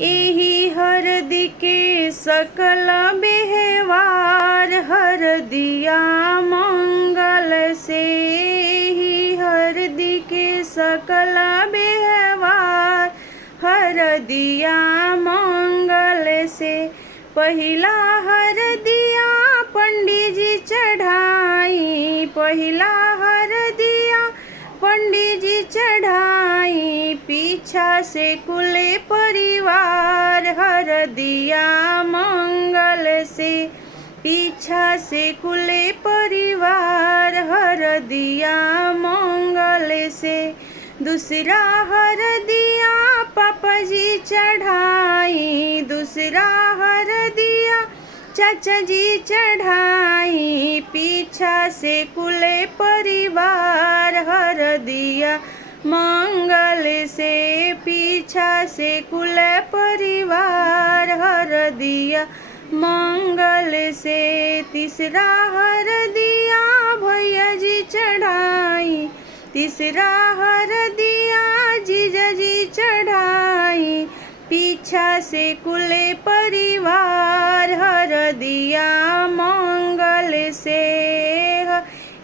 एही हरदी के सकल व्यवहार, हरदिया मंगल से। एही हरदी के सकल व्यवहार, हरदिया मंगल से। पहिला हरदिया पंडित जी चढ़ाई, पहिला हरदिया पंडित जी चढ़ाई। पीछा से कुले परिवार, हरदिया मंगल से। पीछा से कुले परिवार, हरदिया मंगल से। दूसरा हरदिया पापा जी चढ़ाई, दूसरा हरदिया चाचा जी चढ़ाई। पीछा से कुले परिवार, हरदिया मंगल से। पीछा से कुल परिवार, हरदिया मंगल से। तीसरा हरदिया भैया जी चढ़ाई, तीसरा हरदिया जीजा जी चढ़ाई। पीछा से कुले परिवार, हरदिया मंगल से।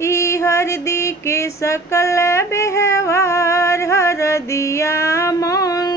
ई हरदी के सकल व्यवहार, हरदिया मंगल